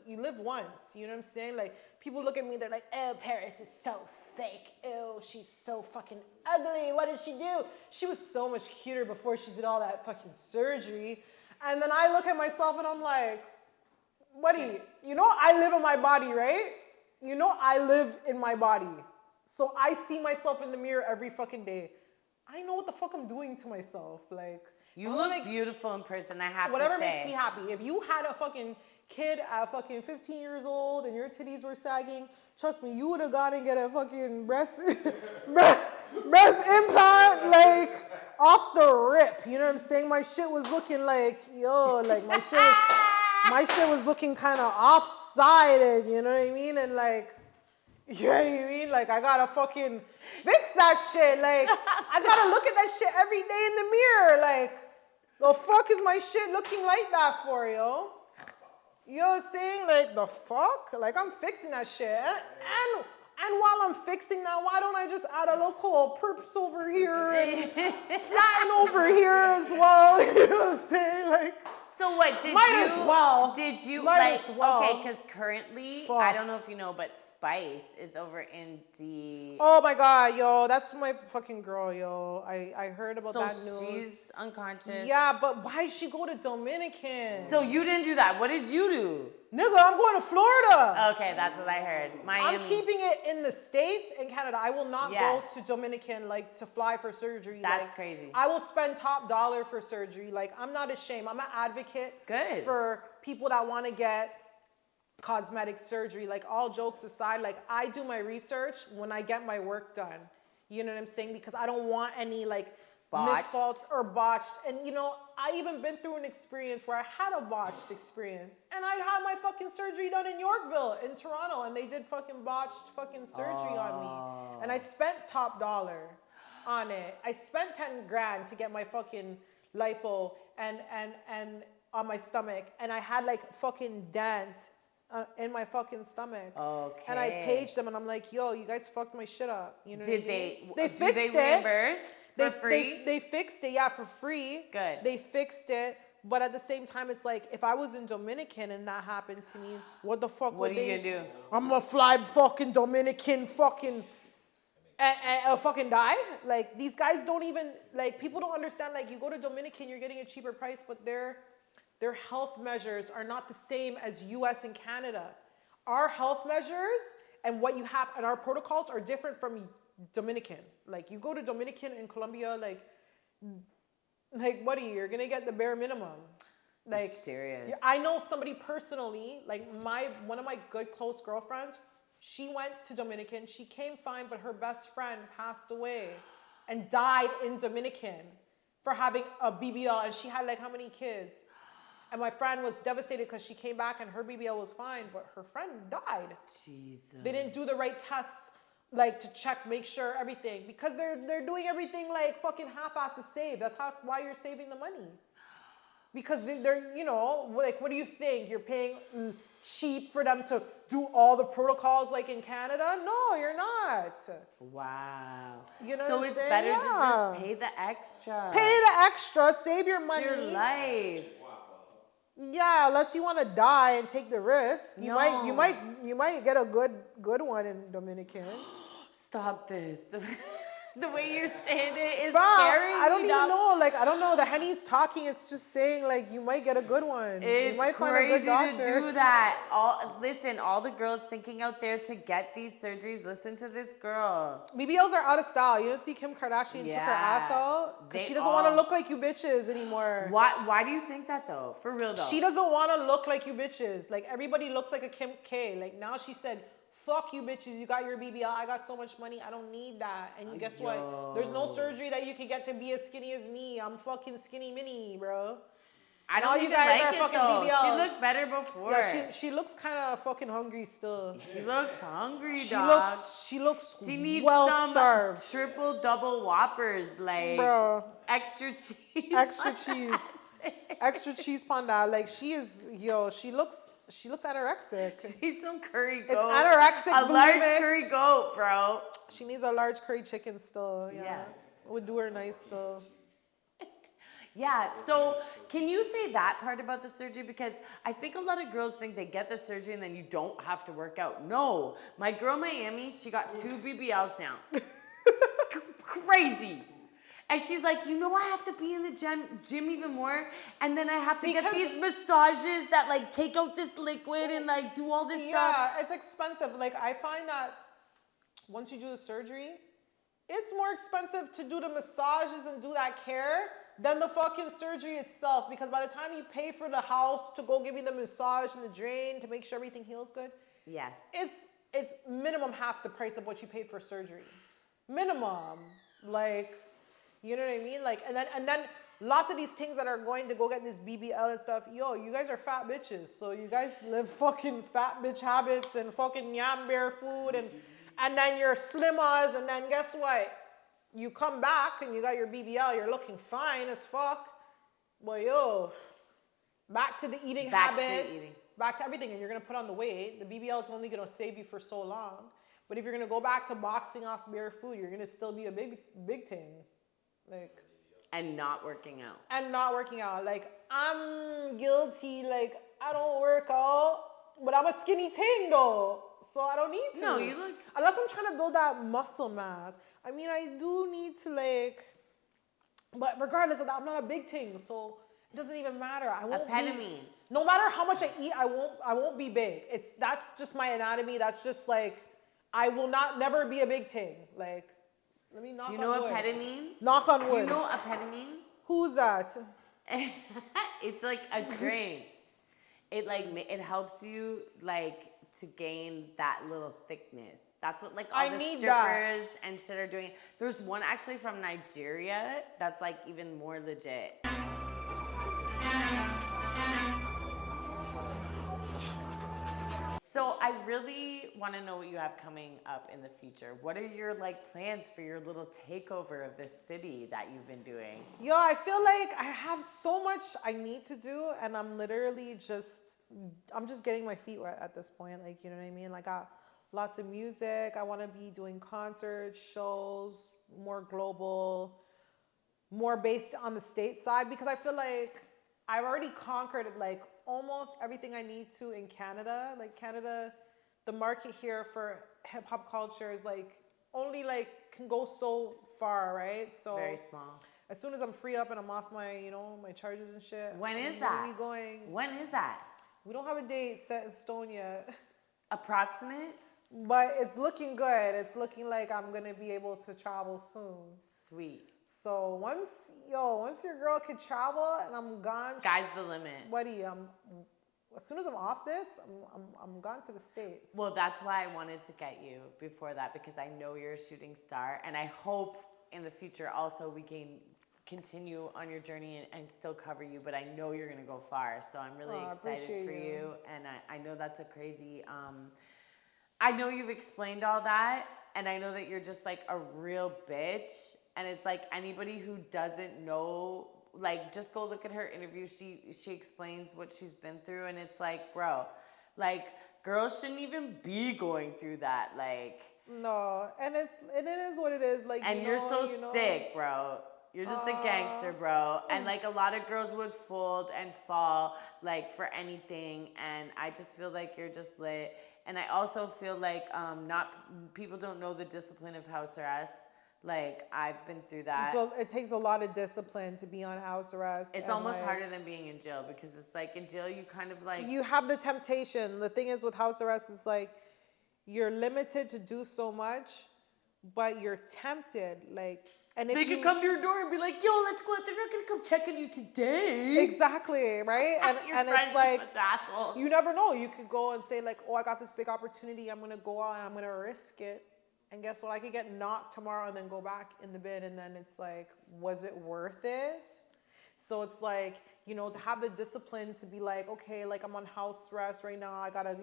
You live once. You know what I'm saying? Like, people look at me, they're like, oh, Paris is so fake. Ew, she's so fucking ugly. What did she do? She was so much cuter before she did all that fucking surgery. And then I look at myself and I'm like, buddy, you know I live in my body, right? You know I live in my body. So I see myself in the mirror every fucking day. I know what the fuck I'm doing to myself. Like, You I look wanna make- beautiful in person. I have whatever to say. makes me happy. If you had a fucking kid at fucking 15 years old and your titties were sagging, trust me, you would have gone and get a fucking breast implant, like, off the rip. You know what I'm saying? My shit was looking like, yo, like, my shit was looking kind of off-sided, you know what I mean? And, like, you know what I mean? Like, I gotta fucking fix that shit. Like, I gotta look at that shit every day in the mirror. Like, the fuck is my shit looking like that for, yo? You know what I'm saying? Like, the fuck? Like, I'm fixing that shit. And while I'm fixing that, why don't I just add a little perps over here and flatten over here as well? You know what I'm saying? Like, So what did Might you? as well. Did you Might like? as well. Okay, because currently, Fuck. I don't know if you know, but Spice is over in D. Oh my god, yo, that's my fucking girl, yo. I heard about so that news. she's unconscious. Yeah, but why she go to Dominican? So you didn't do that. What did you do? Nigga, I'm going to Florida. Okay, that's what I heard. Miami. I'm keeping it in the States and Canada. I will not Yes. go to Dominican like to fly for surgery. That's like, crazy. I will spend top dollar for surgery. Like I'm not ashamed. I'm an advocate Good. for people that want to get cosmetic surgery. Like all jokes aside, like I do my research when I get my work done. You know what I'm saying? Because I don't want any like Botched. misfaults or botched. And you know, I even been through an experience where I had a botched experience. And I had my fucking surgery done in Yorkville, in Toronto, and they did fucking botched fucking surgery on me. And I spent top dollar on it. I spent 10 grand to get my fucking lipo and on my stomach. And I had like fucking dent in my fucking stomach. Okay. And I paged them and I'm like, yo, you guys fucked my shit up. You know Did what I mean? they? Fixed Do they it. reimburse for They- free? They fixed it, yeah, for free. Good. They fixed it, but at the same time, it's like if I was in Dominican and that happened to me, what the fuck? What would are you they- gonna do? I'm gonna fly fucking Dominican, fucking, and fucking die. Like these guys don't even like. People don't understand. Like you go to Dominican, you're getting a cheaper price, but their health measures are not the same as U.S. and Canada. Our health measures and what you have and our protocols are different from Dominican. Like you go to Dominican and Colombia, like what are you? You're gonna get the bare minimum. Like Serious. I know somebody personally, like one of my good close girlfriends. She went to Dominican. She came fine, but her best friend passed away and died in Dominican for having a BBL, and she had like how many kids? And my friend was devastated because she came back and her BBL was fine, but her friend died. Jesus. They didn't do the right tests, like to check, make sure everything, because they're doing everything like fucking half-ass to save. That's why you're saving the money. Because they're, you know, like what do you think? You're paying cheap for them to do all the protocols like in Canada? No, you're not. Wow. You know So what I'm it's saying? better to Yeah. just pay the extra. Pay the extra, save your It's money. your life. Yeah, unless you want to die and take the risk. You No. might get a good one in Dominican. Stop this. The way you're saying it is Fam, scary. I don't me, even dog. know. Like I don't know. The Henny's talking. It's just saying like you might get a good one. You It's might find a crazy good to doctor. do that. Listen, all the girls thinking out there to get these surgeries, listen to this girl. BBLs are out of style. You don't see Kim Kardashian took her ass Yeah, out because they she doesn't want to all- look like you bitches anymore. Why do you think that though? For real though. She doesn't want to look like you bitches. Like everybody looks like a Kim K. Like now she said, "Fuck you bitches. You got your BBL. I got so much money. I don't need that." And guess what? There's no surgery that you can get to be as skinny as me. I'm fucking skinny mini, bro. I Now don't you even guys like are it fucking though. She BBLs. looked better before. Yeah, she looks kind of fucking hungry still. She looks hungry, She dog. looks She needs well some starved, triple double whoppers, like bro. extra cheese. Extra on cheese. that shit. Extra cheese panda. Like she is, yo. She looks anorexic. She's some curry It's goat. anorexic, A large bulimic. curry goat, bro. She needs a large curry chicken still. Yeah. Yeah. Would do her nice still. Yeah, so can you say that part about the surgery? Because I think a lot of girls think they get the surgery and then you don't have to work out. No, my girl Miami, she got 2 BBLs now. Crazy. And she's like, you know, I have to be in the gym even more. And then I have to get Because- these massages that like take out this liquid and like do all this stuff. Yeah, it's expensive. Like I find that once you do the surgery, it's more expensive to do the massages and do that care than the fucking surgery itself. Because by the time you pay for the house to go give you the massage and the drain to make sure everything heals good, Yes. it's minimum half the price of what you paid for surgery. Minimum. Like, you know what I mean? Like, and then lots of these things that are going to go get this BBL and stuff, yo, you guys are fat bitches. So you guys live fucking fat bitch habits and fucking yam bear food and then you're slimmers and then guess what? You come back and you got your BBL, you're looking fine as fuck. Well, yo, back to the eating Back to habits. eating. Back to everything, and you're gonna put on the weight. The BBL is only gonna save you for so long. But if you're gonna go back to boxing off bare food, you're gonna still be a big thing. Like, And not working out. and not working out. Like, I'm guilty. Like, I don't work out, but I'm a skinny thing though, so I don't need to. No, you look. Unless I'm trying to build that muscle mass. I mean, I do need to like, but regardless of that, I'm not a big thing, so it doesn't even matter. I won't Epetamine. no matter how much I eat, I won't be big. That's just my anatomy. That's just like I will never be a big thing. Like, let me knock Do you on know wood. epetamine? Knock on wood. Do you know epetamine? Who's that? It's like a drink. It helps you like to gain that little thickness. That's what like all I the need strippers and shit are doing. There's one actually from Nigeria that's like even more legit. So I really want to know what you have coming up in the future. What are your like plans for your little takeover of this city that you've been doing? Yo, I feel like I have so much I need to do, and I'm just getting my feet wet at this point. Like, you know what I mean? Like, I got lots of music. I want to be doing concerts, shows, more global, more based on the state side, because I feel like I've already conquered like almost everything I need to in Canada. Like Canada, the market here for hip hop culture is like only like can go so far, right? So Very small. as soon as I'm free up and I'm off my, my charges and shit. When is I'm that? gonna be going. When is that? We don't have a date set in stone yet, Approximate? but it's looking good. It's looking like I'm gonna be able to travel soon. Sweet. So once your girl can travel and I'm gone, Sky's the limit. buddy, as soon as I'm off this, I'm gone to the States. Well, that's why I wanted to get you before that, because I know you're a shooting star, and I hope in the future also we can continue on your journey and still cover you, but I know you're gonna go far, so I'm really I excited appreciate for you. you, and I know that's a crazy, I know you've explained all that, and I know that you're just like a real bitch, and it's like anybody who doesn't know, like just go look at her interview. She explains what she's been through, and it's like, bro, like girls shouldn't even be going through that, like. No, and it is what it is. Like, And you're so sick, bro. You're just a gangster, bro. And like a lot of girls would fold and fall like for anything, and I just feel like you're just lit. And I also feel like people don't know the discipline of house arrest. Like I've been through that. So it takes a lot of discipline to be on house arrest. It's and, almost like, harder than being in jail, because it's like in jail you kind of like you have the temptation. The thing is with house arrest is like you're limited to do so much, but you're tempted. Like, and if they could come to your door and be like, "Yo, let's go out. They're not gonna come check on you today." Exactly, right? Your And friends it's like are such assholes. you never know. You could go and say like, "Oh, I got this big opportunity. I'm gonna go out and I'm gonna risk it." And guess what? I could get knocked tomorrow and then go back in the bin, and then it's like, was it worth it? So it's like, to have the discipline to be like, okay, like I'm on house arrest right now. I gotta,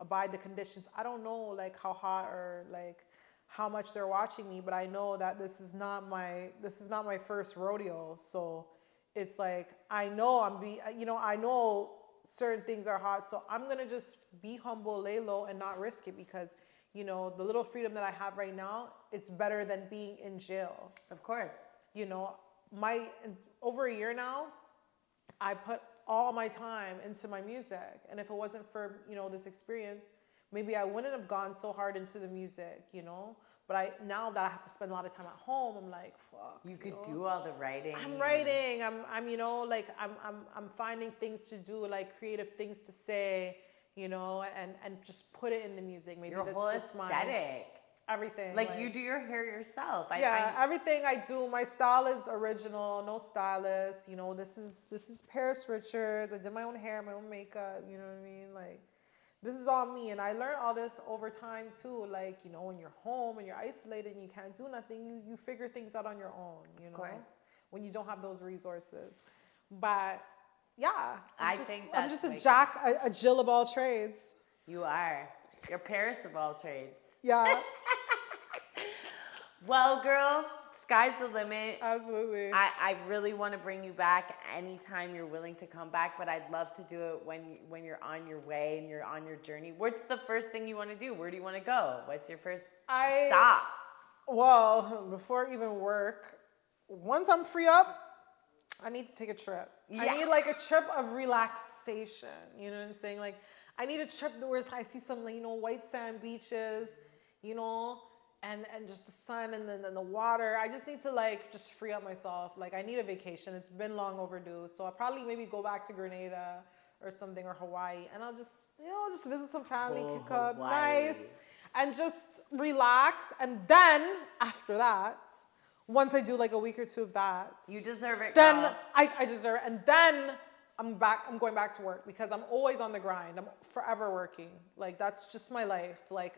abide the conditions. I don't know like how hot or like how much they're watching me, but I know that this is not my first rodeo. So it's like I know I know certain things are hot, so I'm gonna just be humble, lay low, and not risk it, because the little freedom that I have right now, it's better than being in jail. Of course. Over a year now, I put all my time into my music, and if it wasn't for this experience, maybe I wouldn't have gone so hard into the music, But now that I have to spend a lot of time at home, I'm like, fuck. You could do all the writing. I'm writing. I'm finding things to do, like creative things to say, and just put it in the music. Maybe your that's whole just aesthetic. Everything. Like you do your hair yourself. Everything I do. My style is original, no stylist. This is Paris Richards. I did my own hair, my own makeup. You know what I mean? Like, this is all me, and I learned all this over time too. Like, when you're home and you're isolated and you can't do nothing, you figure things out on your own. Of course. When you don't have those resources, but. Yeah, I'm just a Jill of all trades. You are. You're Paris of all trades. Yeah. Well, girl, sky's the limit. Absolutely. I really want to bring you back anytime you're willing to come back, but I'd love to do it when you're on your way and you're on your journey. What's the first thing you want to do? Where do you want to go? What's your first stop? Well, before even work, once I'm free up, I need to take a trip. Yeah. I need like a trip of relaxation. You know what I'm saying? Like I need a trip where I see some, like, white sand beaches, and just the sun and then the water. I just need to like just free up myself. Like I need a vacation. It's been long overdue. So I'll probably maybe go back to Grenada or something, or Hawaii, and I'll just just visit some family, Oh, cook up Hawaii. nice, and just relax. And then after that, once I do like a week or two of that, You deserve it, then girl. I deserve it. And then I'm going back to work because I'm always on the grind. I'm forever working. Like that's just my life. Like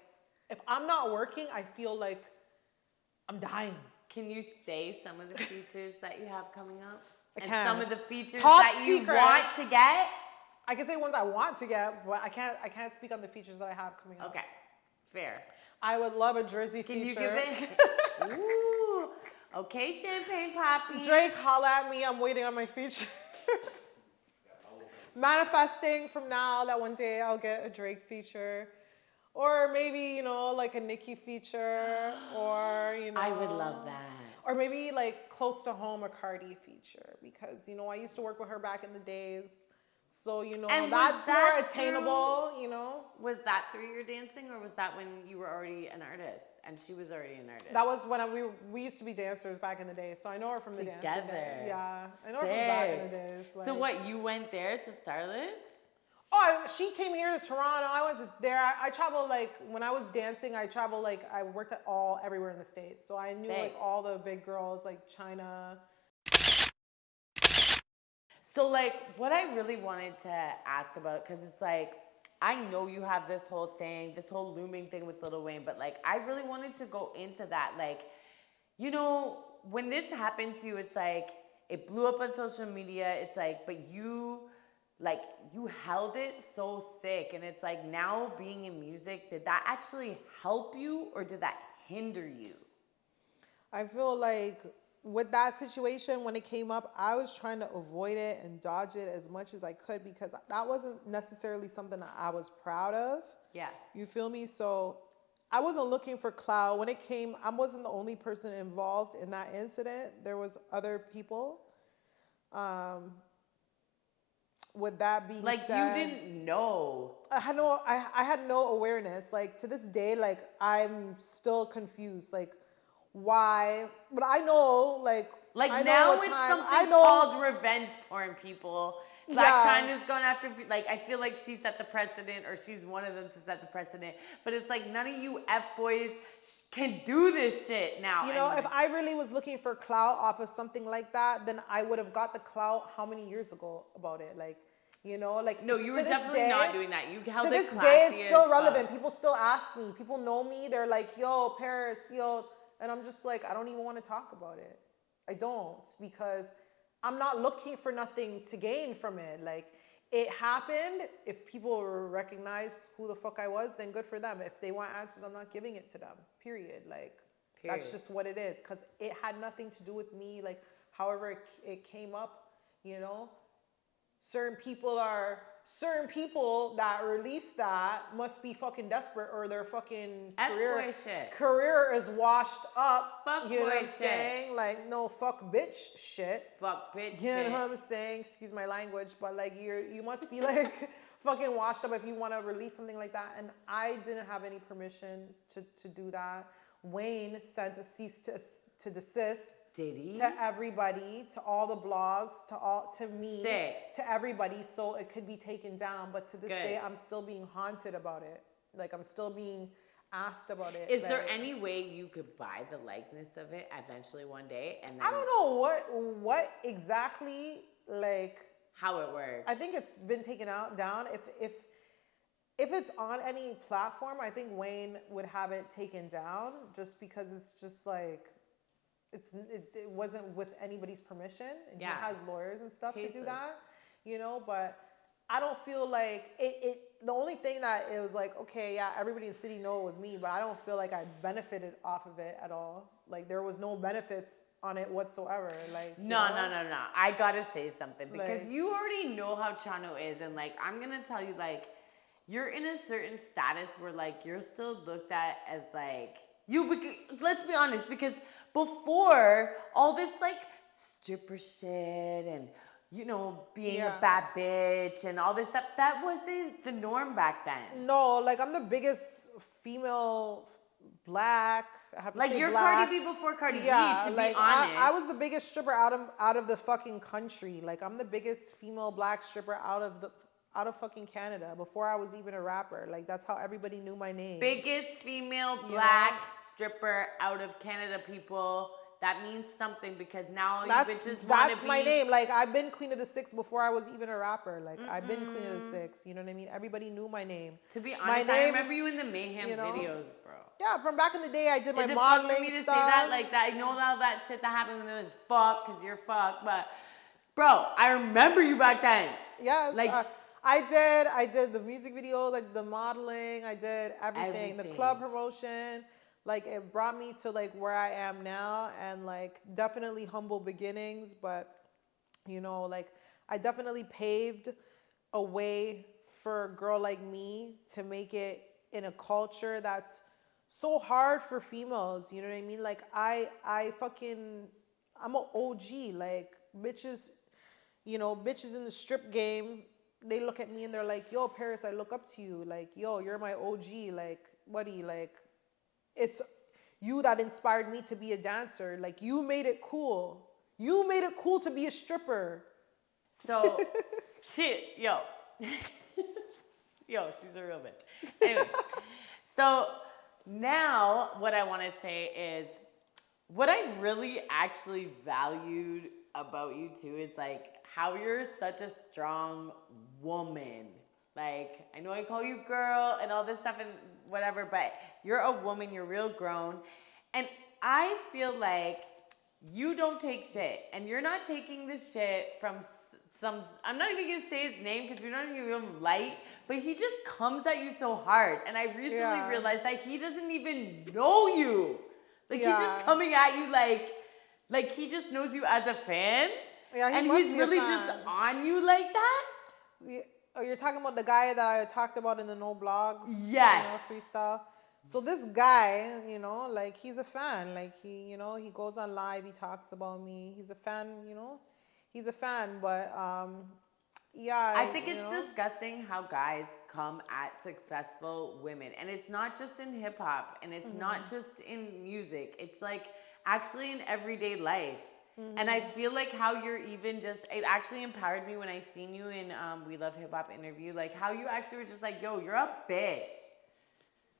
if I'm not working, I feel like I'm dying. Can you say some of the features that you have coming up? I And can. some of the features Top that you secret. want to get? I can say ones I want to get, but I can't speak on the features that I have coming up. Okay, fair. I would love a Jersey Can feature. you give it? Ooh. Okay, Champagne Poppy. Drake, holla at me. I'm waiting on my feature. Manifesting from now that one day I'll get a Drake feature. Or maybe, like a Nicki feature. Or, I would love that. Or maybe like close to home a Cardi feature. Because, I used to work with her back in the days. So, And was that's that more attainable, Was that through your dancing, or was that when you were already an artist and she was already an artist? That was when we used to be dancers back in the day. So I know her from the dancing Together. days. Yeah. I know her from back in the Sick. days. So like- what, you went there to Starlet? Oh, she came here to Toronto. I went to there. I traveled like when I was dancing. I traveled like I worked at everywhere in the States. So I knew like Sick. all the big girls like China. So like what I really wanted to ask about, because it's like, I know you have this whole thing, this whole looming thing with Lil Wayne, but like I really wanted to go into that. Like, when this happened to you, it's like, it blew up on social media. It's like, but you held it so sick. And it's like, now being in music, did that actually help you or did that hinder you? I feel like with that situation, when it came up, I was trying to avoid it and dodge it as much as I could because that wasn't necessarily something that I was proud of. Yes. You feel me? So I wasn't looking for clout. When it came, I wasn't the only person involved in that incident. There was other people. With that being Like said, you didn't know. I had no awareness. Like to this day, like I'm still confused. Like why? But I know, like I know now what it's time- something I know, called revenge porn, people. Black Yeah. China's going after, like, I feel like she set the precedent, or she's one of them to set the precedent. But it's like, none of you F-boys can do this shit now. You know, And if I really was looking for clout off of something like that, then I would have got the clout how many years ago about it? Like, like no, you to were this definitely day- not doing that. You held To it this day, classy it's as still fuck. relevant. People still ask me. People know me. They're like, yo, Paris, yo. And I'm just like, I don't even want to talk about it. I don't, because I'm not looking for nothing to gain from it. Like, it happened. If people recognize who the fuck I was, then good for them. If they want answers, I'm not giving it to them. Period. Like, that's Period. just what it is. Because it had nothing to do with me. Like, however it came up, certain people that release that must be fucking desperate, or their fucking F-boy shit. career is washed up. Fuck you know boy what I'm shit. saying? Like, no, fuck bitch shit. Fuck bitch You shit. know what I'm saying? Excuse my language, but like you must be like fucking washed up if you want to release something like that. And I didn't have any permission to do that. Wayne sent a cease to desist. Did he? To everybody, to all the blogs, to me, Sick. to everybody, so it could be taken down. But to this Good. day, I'm still being haunted about it. Like, I'm still being asked about it. Is there like, any way you could buy the likeness of it eventually one day? And then I don't know what exactly, like, how it works. I think it's been taken down. If it's on any platform, I think Wayne would have it taken down, just because it's just like it wasn't with anybody's permission. And Yeah. He has lawyers and stuff to Tasteless. do that, but I don't feel like it the only thing that it was like, okay, yeah, everybody in the city know it was me, but I don't feel like I benefited off of it at all. Like, there was no benefits on it whatsoever. Like, you No. know? I gotta say something, because Like- you already know how Chano is, and like I'm gonna tell you, like, you're in a certain status where like you're still looked at as like let's be honest, because before all this like stripper shit and, you know, being Yeah. a bad bitch and all this stuff. That wasn't the norm back then. No, like I'm the biggest female black. I have to Like say you're black. Cardi B before Cardi Yeah, B, to like be honest. I was the biggest stripper out of the fucking country. Like I'm the biggest female black stripper out of fucking Canada before I was even a rapper. Like that's how everybody knew my name. Biggest female You black know? stripper out of Canada, people. That means something because now That's you bitches want to that's be. my name. Like I've been Queen of the Six before I was even a rapper. Like I've been Queen of the Six. You know what I mean? Everybody knew my name. To be My honest, I name- remember you in the Mayhem you know? videos, bro. Yeah, from back in the day, I did my Is it fuck modeling for me to stuff. say that? Like that, I know all that shit that happened when it was fuck, cause you're fucked. But, bro, I remember you back then. Yeah, Like- I did the music video, like the modeling, I did everything, the Everything. club promotion. Like it brought me to like where I am now, and like definitely humble beginnings, but you know, like I definitely paved a way for a girl like me to make it in a culture that's so hard for females. You know what I mean? Like I'm an OG. Like bitches, you know, bitches in the strip game, they look at me and they're like, yo, Paris, I look up to you. Like, yo, you're my OG. Like, buddy, like, it's you that inspired me to be a dancer. Like, you made it cool. You made it cool to be a stripper. So, shit, yo. Yo, she's a real bitch. Anyway, so now what I want to say is what I really actually valued about you too is like how you're such a strong woman. Like, I know I call you girl and all this stuff and whatever, but you're a woman, you're real grown. And I feel like you don't take shit. And you're not taking the shit from some, I'm not even gonna say his name because we don't even give him light, but he just comes at you so hard. And I recently Yeah. realized that he doesn't even know you. Like, he's just Yeah. coming at you like he just knows you as a fan. Yeah, he And must he's be a really just fan. on you like that. Oh, you're talking about the guy that I talked about in the No Blogs? Yes. You know, freestyle. So this guy, you know, like he's a fan. Like he goes on live, he talks about me. He's a fan, you know. He's a fan, but yeah. I think you it's know. disgusting how guys come at successful women. And it's not just in hip hop and it's not just in music. It's like actually in everyday life. And I feel like how you're even just, it actually empowered me when I seen you in We Love Hip Hop interview. Like how you actually were just like, yo, you're a bitch.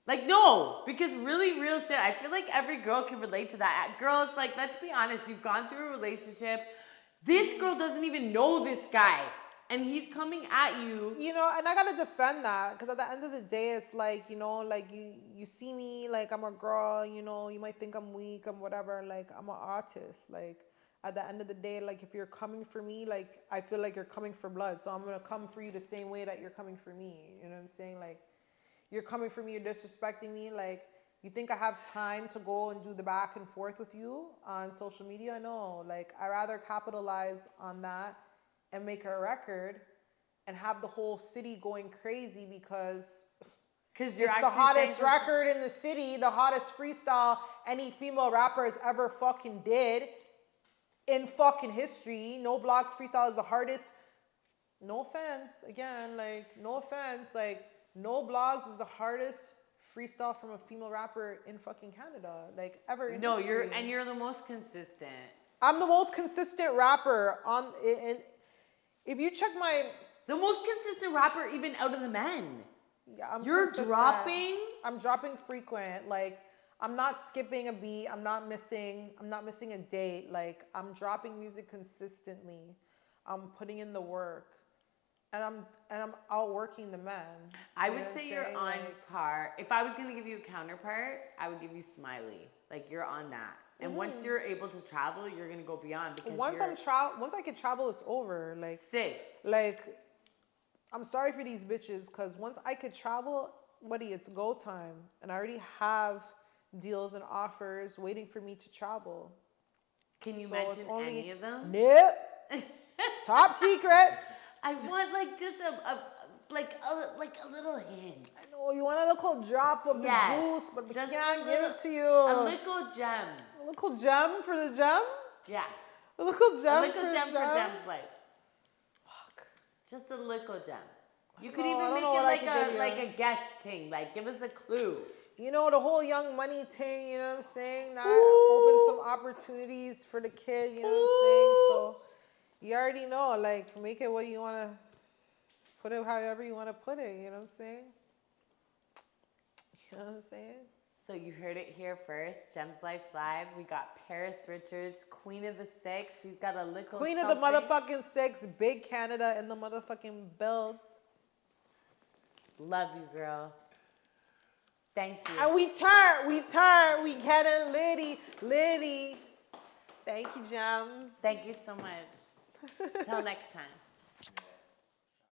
Like, no, because really real shit. I feel like every girl can relate to that. Girls, like, let's be honest, you've gone through a relationship. This girl doesn't even know this guy. And he's coming at you. You know, and I gotta defend that because at the end of the day, it's like, you know, like you see me, like I'm a girl, you know, you might think I'm weak, I'm whatever, like I'm an artist. Like at the end of the day, like if you're coming for me, like I feel like you're coming for blood. So I'm gonna come for you the same way that you're coming for me. You know what I'm saying? Like you're coming for me, you're disrespecting me. Like you think I have time to go and do the back and forth with you on social media? No, like I rather capitalize on that and make a record and have the whole city going crazy because Because you're it's the actually hottest saying record in the city, the hottest freestyle any female rapper has ever fucking did in fucking history. No Blocks freestyle is the hardest. No offense, again, like no offense, like No Blogs is the hardest freestyle from a female rapper in fucking Canada, like ever. In No, history. you're the most consistent. I'm the most consistent rapper on. And if you check my, The most consistent rapper even out of the men. yeah, I'm You're consistent. dropping. I'm dropping frequent. Like I'm not skipping a beat. I'm not missing a date. Like I'm dropping music consistently. I'm putting in the work, and I'm outworking the men. I You would know what say I'm you're saying? on Like, par. If I was gonna give you a counterpart, I would give you Smiley. Like you're on that. And once you're able to travel, you're gonna go beyond because once you're once I can travel, it's over. sick. Like I'm sorry for these bitches, cause once I could travel, buddy, it's go time, and I already have deals and offers waiting for me to travel. Can you So it's mention only- any of them? Nope. Top secret. I want like just a little hint. Oh, you want a little drop of the Yes, juice, but we just can't a give little- it to you. A little gem. A little gem for the gem. Yeah. A little gem. A little gem for Gem's life. Fuck. Just a little gem. You I could don't know, even I make don't know it what I could give you. like a guest thing. Like, give us a clue. You know, the whole Young Money thing, you know what I'm saying? That Ooh. opens some opportunities for the kid, you know what I'm saying? So you already know, like, make it what you want to put it, however you want to put it, you know what I'm saying? You know what I'm saying? So you heard it here first. Gem's Life Live. We got Paris Richards, Queen of the Six. She's got a little Queen something. of the motherfucking Six, Big Canada in the motherfucking build. Love you, girl. Thank you. And we getting litty. Thank you, Gems. Thank you so much. Till next time.